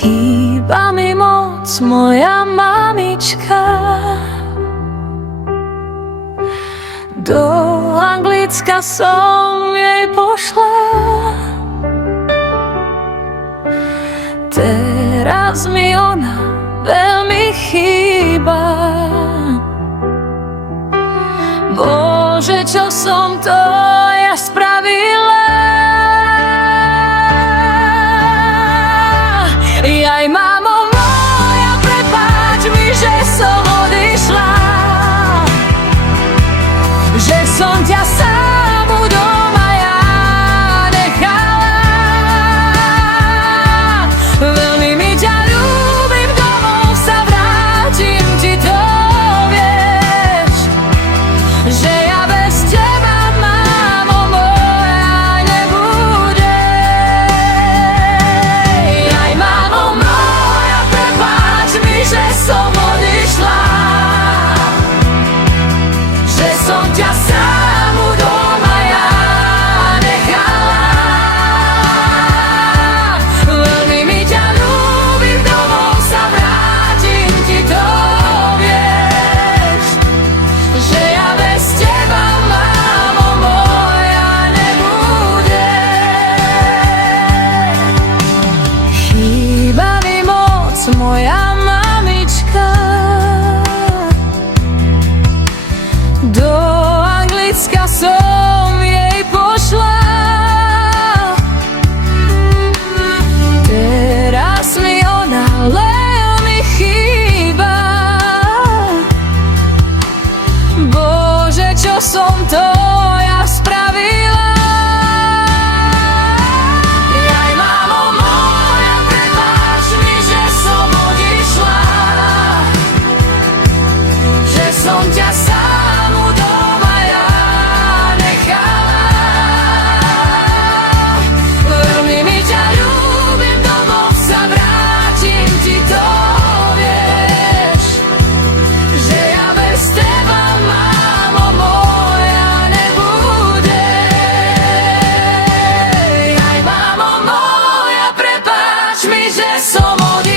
Chýba mi moc moja mamička. Do Anglicka som jej pošla. Teraz mi ona veľmi chýba. Bože, čo som to ja spravila? Jaj, mamo moja, prepáč mi, že som odišla, že som ťa samu doma ja nechala. Veľmi mi ťa ľúbim, domov sa vrátim, ti to vieš, že ja bez teba, mamo moja, nebudem. Jaj, mamo moja, prepáč mi, že som odišla, že som ťa samu doma ja nechala. Veľmi mi ťa ľúbim, domov sa vrátim, ti to vieš, že ja bez teba, mamo moja, nebudem. Chýba mi moc moja mamička. Do Anglicka som jej pošla. Teraz mi ona veľmi chýba. Bože, čo som to ja spravila? Jaj, mamo moja, prepáč mi, že som odišla, že som ťa samu doma ja nechala. Veľmi mi ťa ľúbim, domov sa vrátim, ti to vieš, že ja bez teba, mamo moja, nebudem. Jaj, mamo moja, prepáč mi, že som odišla,